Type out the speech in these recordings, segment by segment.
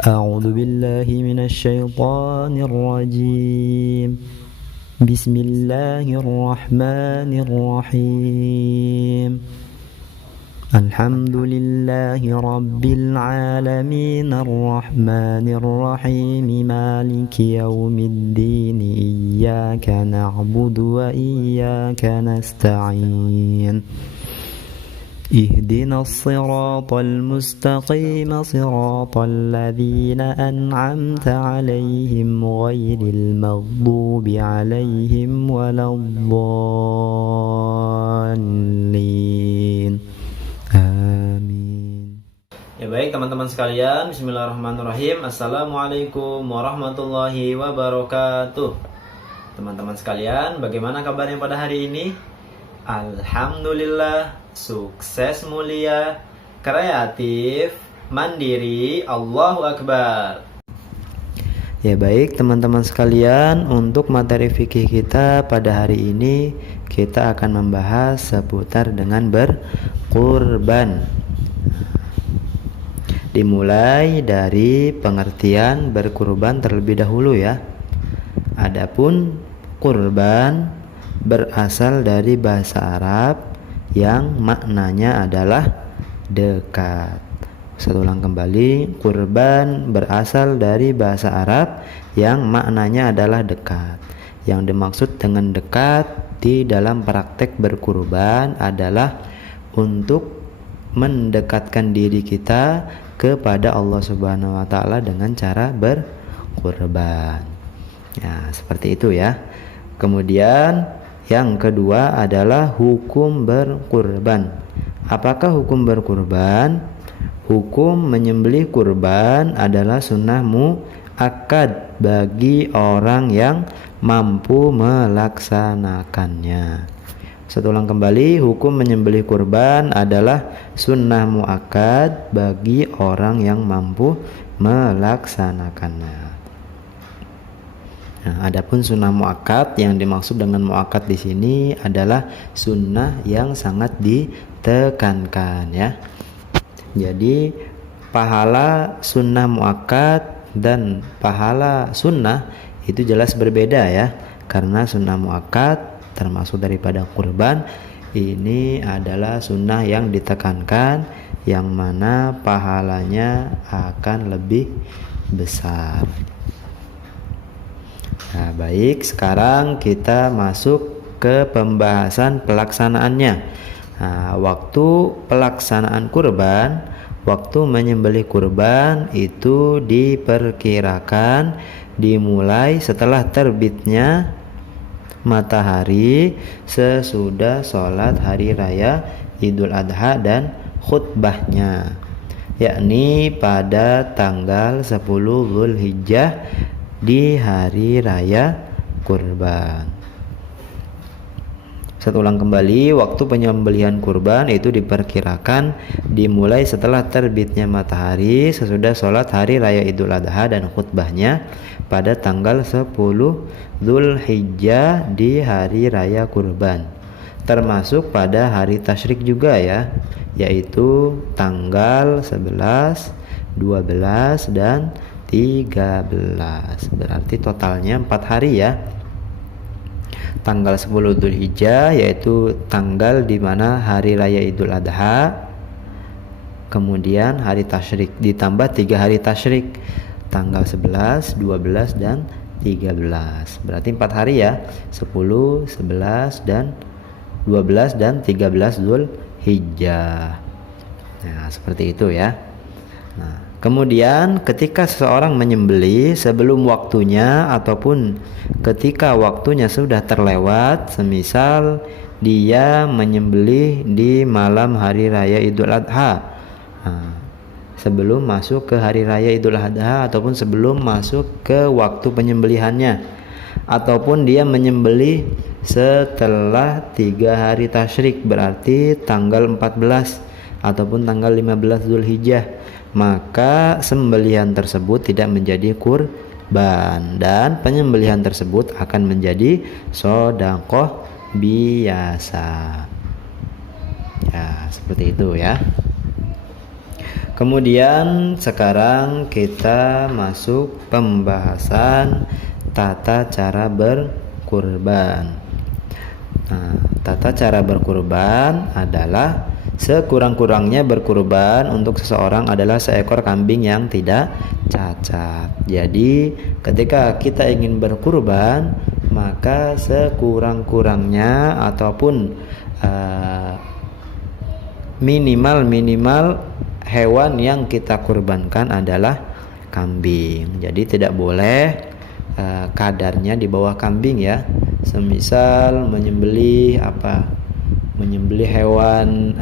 أعوذ بالله من الشيطان الرجيم بسم الله الرحمن الرحيم الحمد لله رب العالمين الرحمن الرحيم مالك يوم الدين إياك نعبد وإياك نستعين اهدنا الصراط المستقيم صراط الذين أنعمت عليهم غير المغضوب عليهم ولا الضالين آمين. Ya baik teman-teman sekalian, bismillahirrahmanirrahim. Assalamualaikum warahmatullahi wabarakatuh. Teman-teman sekalian, bagaimana kabarnya pada hari ini? Alhamdulillah, sukses, mulia, kreatif, mandiri, Allahu Akbar. Ya baik teman-teman sekalian, untuk materi fikih kita pada hari ini kita akan membahas seputar dengan berkurban. Dimulai dari pengertian berkurban terlebih dahulu ya. Adapun kurban berasal dari bahasa Arab yang maknanya adalah dekat. Saya ulang kembali, kurban berasal dari bahasa Arab yang maknanya adalah dekat. Yang dimaksud dengan dekat di dalam praktek berkurban adalah untuk mendekatkan diri kita kepada Allah Subhanahu wa taala dengan cara berkurban. Ya, seperti itu ya. Kemudian yang kedua adalah hukum berkurban. Apakah hukum berkurban? Hukum menyembelih kurban adalah sunnah muakkad bagi orang yang mampu melaksanakannya. Saya ulang kembali, hukum menyembelih kurban adalah sunnah muakkad bagi orang yang mampu melaksanakannya. Nah, adapun sunnah muakkad, yang dimaksud dengan muakkad di sini adalah sunnah yang sangat ditekankan ya. Jadi pahala sunnah muakkad dan pahala sunnah itu jelas berbeda ya. Karena sunnah muakkad termasuk daripada kurban ini adalah sunnah yang ditekankan, yang mana pahalanya akan lebih besar. Nah, baik, sekarang kita masuk ke pembahasan pelaksanaannya. Nah, waktu pelaksanaan kurban, waktu menyembelih kurban itu diperkirakan dimulai setelah terbitnya matahari sesudah sholat hari raya Idul Adha dan khutbahnya, yakni pada tanggal 10 Zulhijjah di hari raya kurban. Saya ulang kembali, waktu penyembelihan kurban itu diperkirakan dimulai setelah terbitnya matahari sesudah sholat hari raya Idul Adha dan khutbahnya pada tanggal 10 Zulhijjah di hari raya kurban, termasuk pada hari tasyrik juga ya, yaitu tanggal 11, 12 dan 13. Berarti totalnya 4 hari ya. Tanggal 10 Dzulhijjah yaitu tanggal di mana hari raya Idul Adha. Kemudian hari tasyrik ditambah 3 hari tasyrik, tanggal 11, 12 dan 13. Berarti 4 hari ya. 10, 11 dan 12 dan 13 Dzulhijjah. Nah, seperti itu ya. Nah, kemudian ketika seseorang menyembelih sebelum waktunya ataupun ketika waktunya sudah terlewat, semisal dia menyembelih di malam hari raya Idul Adha, sebelum masuk ke hari raya Idul Adha ataupun sebelum masuk ke waktu penyembelihannya, ataupun dia menyembelih setelah 3 hari tasyrik, berarti tanggal 14 ataupun tanggal 15 Zulhijjah, maka sembelihan tersebut tidak menjadi kurban dan penyembelihan tersebut akan menjadi sedekah biasa. Ya, seperti itu ya. Kemudian sekarang kita masuk pembahasan tata cara berkurban. Nah, tata cara berkurban adalah sekurang-kurangnya berkurban untuk seseorang adalah seekor kambing yang tidak cacat. Jadi ketika kita ingin berkurban, maka sekurang-kurangnya ataupun minimal hewan yang kita kurbankan adalah kambing. Jadi tidak boleh kadarnya di bawah kambing ya. Semisal menyembelih hewan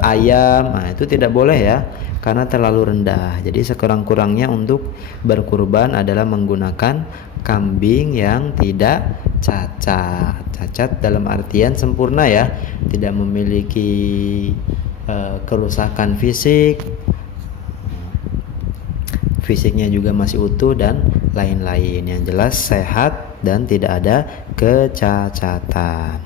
ayam, nah itu tidak boleh ya, karena terlalu rendah. Jadi sekurang-kurangnya untuk berkurban adalah menggunakan kambing yang tidak cacat. Cacat dalam artian sempurna ya, tidak memiliki kerusakan fisiknya juga masih utuh dan lain-lain, yang jelas sehat dan tidak ada kecacatan.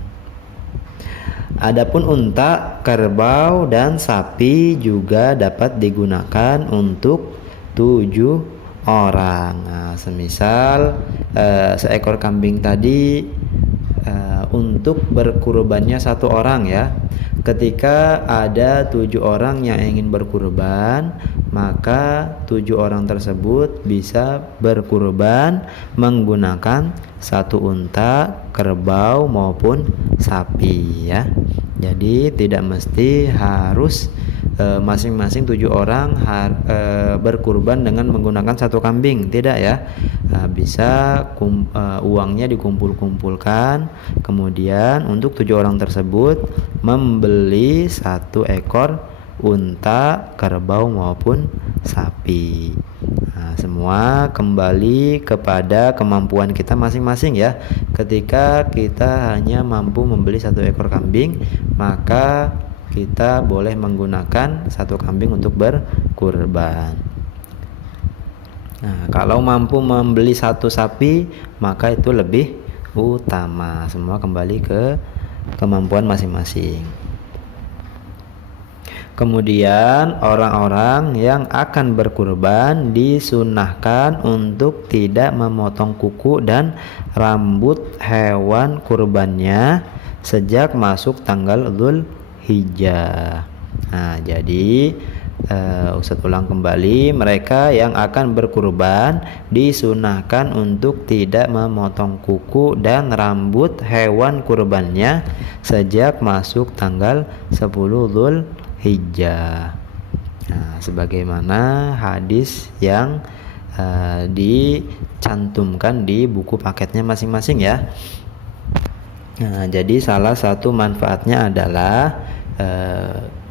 Adapun unta, kerbau, dan sapi juga dapat digunakan untuk 7 orang. Nah, semisal seekor kambing tadi untuk berkurbannya 1 orang ya. Ketika ada 7 orang yang ingin berkurban, maka 7 orang tersebut bisa berkurban menggunakan 1 unta, kerbau maupun sapi ya. Jadi tidak mesti harus masing-masing 7 orang berkurban dengan menggunakan 1 kambing, tidak ya. Bisa uangnya dikumpul-kumpulkan, kemudian untuk 7 orang tersebut membeli 1 ekor unta, kerbau maupun sapi. Nah, semua kembali kepada kemampuan kita masing-masing ya. Ketika kita hanya mampu membeli 1 ekor kambing, maka kita boleh menggunakan 1 kambing untuk berkurban. Nah, kalau mampu membeli 1 sapi, maka itu lebih utama. Semua kembali ke kemampuan masing-masing. Kemudian orang-orang yang akan berkurban disunahkan untuk tidak memotong kuku dan rambut hewan kurbannya sejak masuk tanggal Dzulhijjah. Nah, jadi Ustadz ulang kembali, mereka yang akan berkurban disunahkan untuk tidak memotong kuku dan rambut hewan kurbannya sejak masuk tanggal 10 Dzulhijjah. Nah, sebagaimana hadis yang dicantumkan di buku paketnya masing-masing ya. Nah, jadi salah satu manfaatnya adalah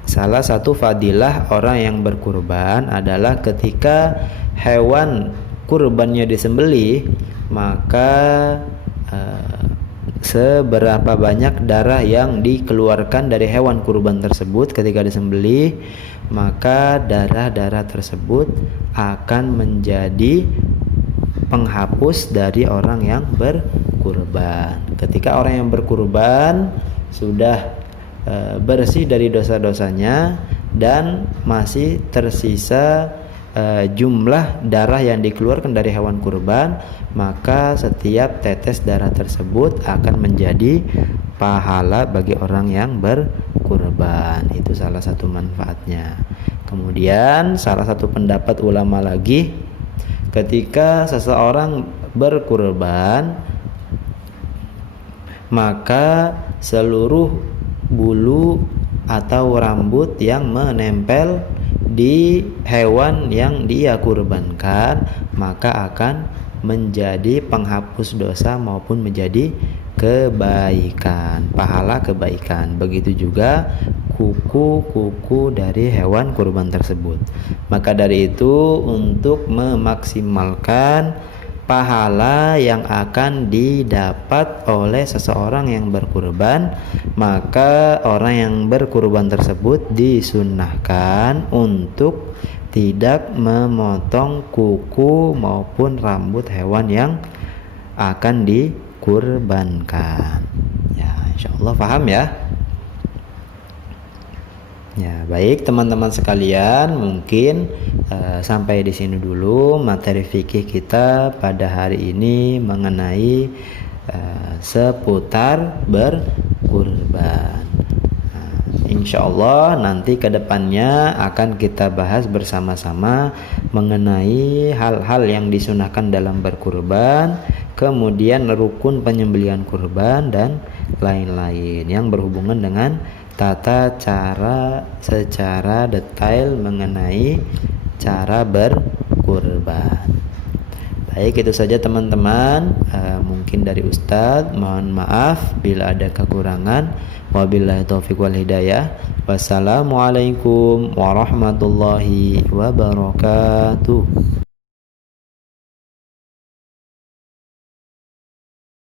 salah satu fadilah orang yang berkurban adalah ketika hewan kurbannya disembelih, maka seberapa banyak darah yang dikeluarkan dari hewan kurban tersebut ketika disembelih, maka darah-darah tersebut akan menjadi penghapus dari orang yang berkurban. Ketika orang yang berkurban sudah bersih dari dosa-dosanya dan masih tersisa jumlah darah yang dikeluarkan dari hewan kurban, maka setiap tetes darah tersebut akan menjadi pahala bagi orang yang berkurban. Itu salah satu manfaatnya. Kemudian salah satu pendapat ulama lagi, ketika seseorang berkurban, maka seluruh bulu atau rambut yang menempel di hewan yang dia kurbankan maka akan menjadi penghapus dosa maupun menjadi kebaikan, pahala kebaikan. Begitu juga kuku-kuku dari hewan kurban tersebut. Maka dari itu, untuk memaksimalkan pahala yang akan didapat oleh seseorang yang berkurban, maka orang yang berkurban tersebut disunahkan untuk tidak memotong kuku maupun rambut hewan yang akan dikurbankan. Ya, insyaallah paham ya. Ya, baik teman-teman sekalian, mungkin sampai di sini dulu materi fikih kita pada hari ini mengenai seputar berkurban. Insya Allah nanti kedepannya akan kita bahas bersama-sama mengenai hal-hal yang disunahkan dalam berkurban, kemudian rukun penyembelihan kurban dan lain-lain yang berhubungan dengan tata cara secara detail mengenai cara berkurban. Baik, itu saja teman-teman. Mungkin dari Ustadz, mohon maaf bila ada kekurangan. Wabillahi taufiq wal hidayah. Wassalamualaikum warahmatullahi wabarakatuh.